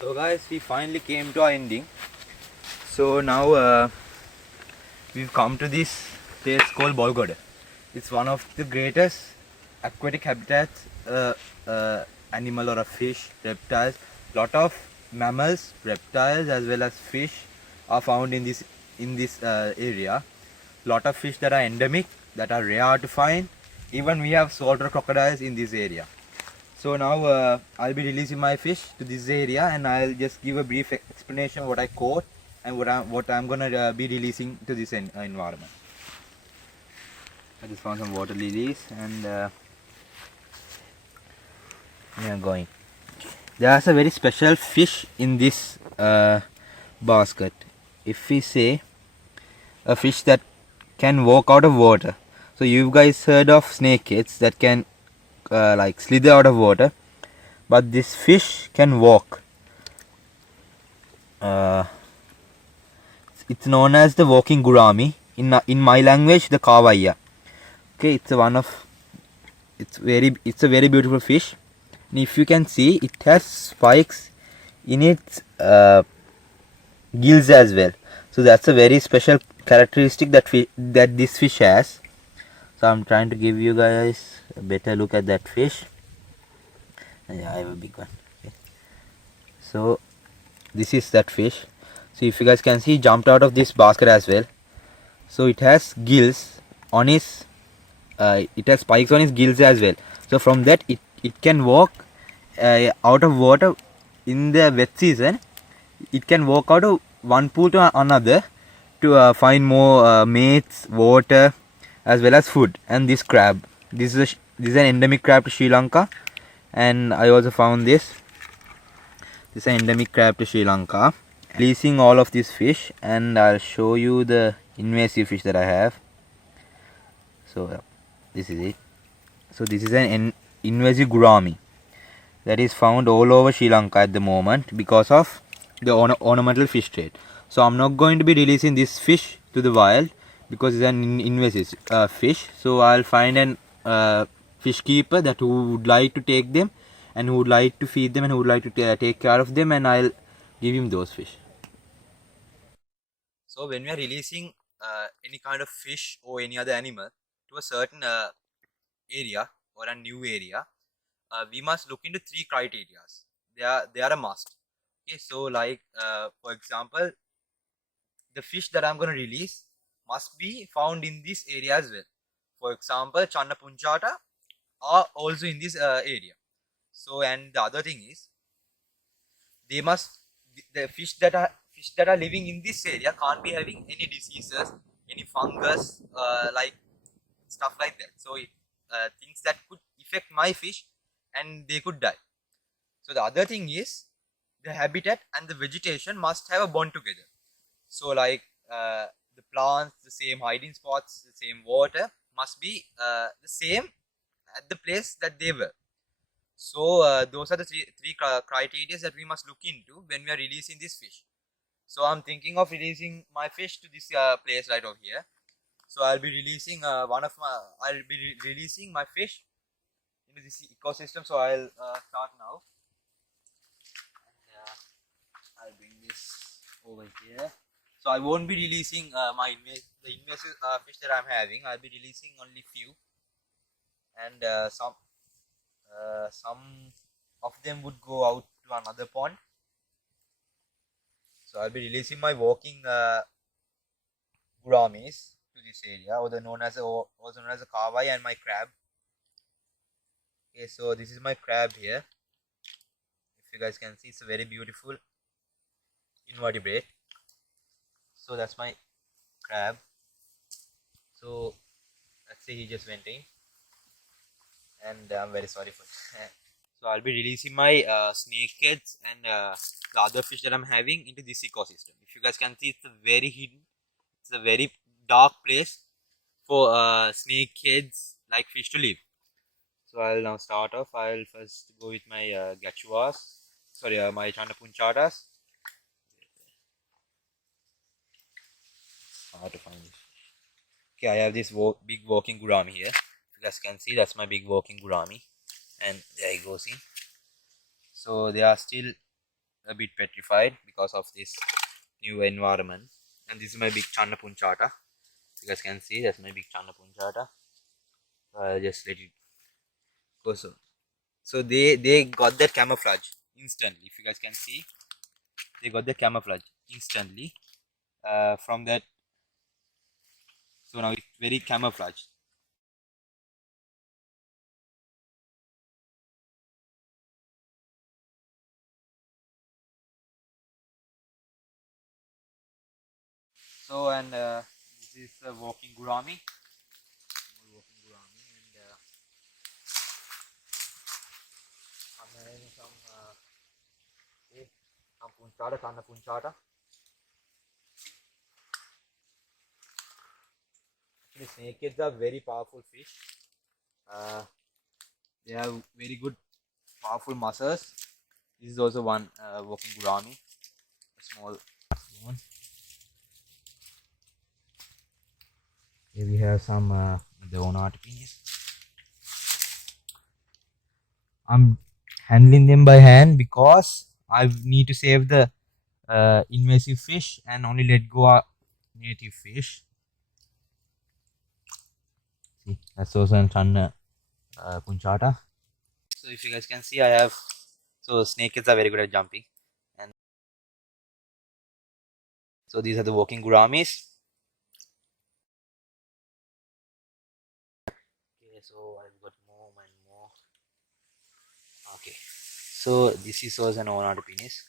So guys, we finally came to our ending. So now we've come to this place called Bolgoda. It's one of the greatest aquatic habitats, animal or a fish, reptiles. Lot of mammals, reptiles as well as fish are found in this area. Lot of fish that are endemic, that are rare to find. Even we have saltwater crocodiles in this area. So now I'll be releasing my fish to this area, and I'll just give a brief explanation what I caught and what I'm gonna be releasing to this environment. I just found some water lilies, and we are going. There's a very special fish in this basket. If we say a fish that can walk out of water. So you guys heard of snakeheads that can like slither out of water, but this fish can walk. Uh, it's known as the walking gurami. In my language, the kawaya. Okay, it's a very beautiful fish. And if you can see, it has spikes in its gills as well. So that's a very special characteristic that this fish has. So I'm trying to give you guys a better look at that fish. Yeah, I have a big one. Okay. So this is that fish. So if you guys can see, jumped out of this basket as well. So it has gills on his it has spikes on his gills as well. So from that it can walk out of water in the wet season. It can walk out of one pool to another to find more mates, water, as well as food. And this crab, this is an endemic crab to Sri Lanka, and I also found this. This is an endemic crab to Sri Lanka. Releasing all of this fish, and I'll show you the invasive fish that I have. So this is it. So this is an invasive gurami that is found all over Sri Lanka at the moment because of the ornamental fish trade. So I'm not going to be releasing this fish to the wild because it's an invasive fish. So I'll find an fish keeper that who would like to take them and who would like to feed them and who would like to take care of them, and I'll give him those fish. So when we are releasing any kind of fish or any other animal to a certain area or a new area, we must look into three criteria. They are a must. Okay, so like for example, the fish that I'm going to release must be found in this area as well. For example, Channa Punchata are also in this area. So, and the other thing is, they must the fish that are living in this area can't be having any diseases, any fungus, like stuff like that. So things that could affect my fish and they could die. So the other thing is, the habitat and the vegetation must have a bond together. So like the plants, the same hiding spots, the same water must be the same at the place that they were. So those are the three criteria that we must look into when we are releasing this fish. So I'm thinking of releasing my fish to this place right over here. So I'll be releasing releasing my fish into this ecosystem. So I'll start now. And, I'll bring this over here. So I won't be releasing the invasive fish that I'm having. I'll be releasing only few, and some of them would go out to another pond. So I'll be releasing my walking guramis to this area, also known as a kawai, and my crab. Okay, so this is my crab here. If you guys can see, it's a very beautiful invertebrate. So that's my crab. So let's say he just went in, and I'm very sorry for that. So I'll be releasing my snakeheads and the other fish that I'm having into this ecosystem. If you guys can see, it's a very hidden, it's a very dark place for snakeheads like fish to live. So I'll now start off. I'll first go with my gachuas, sorry, my chandapunchatas. Hard to find this. Okay, I have this big walking gurami here. You guys can see, that's my big walking gurami, and there he goes in. So they are still a bit petrified because of this new environment. And this is my big channa punchata. You guys can see that's my big channa punchata. I'll just let it go. So they got that camouflage instantly. If you guys can see, they got the camouflage instantly from that. So now it's very camouflaged. So and this is a walking gurami. Walking gurami, and I'm having some punchata, kanna punchata. Actually, snakeheads are very powerful fish. They have very good, powerful muscles. This is also one walking gurami, a small one. Here we have some the onat penis. I'm handling them by hand because I need to save the invasive fish and only let go our native fish. See, that's also a ton punchata. So if you guys can see, I have snakeheads are very good at jumping, and so these are the walking guramis. Okay, so I've got more and more. Okay, so this is also an onat penis.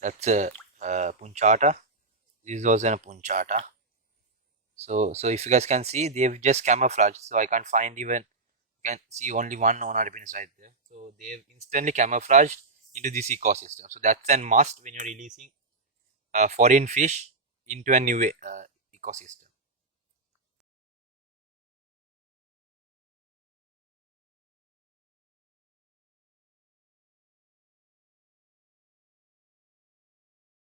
That's a punchata. This is also a punchata. So if you guys can see, they've just camouflaged. So I can't find even. You can see only one onat penis right there. So they've instantly camouflaged into this ecosystem. So that's a must when you're releasing foreign fish into a new ecosystem.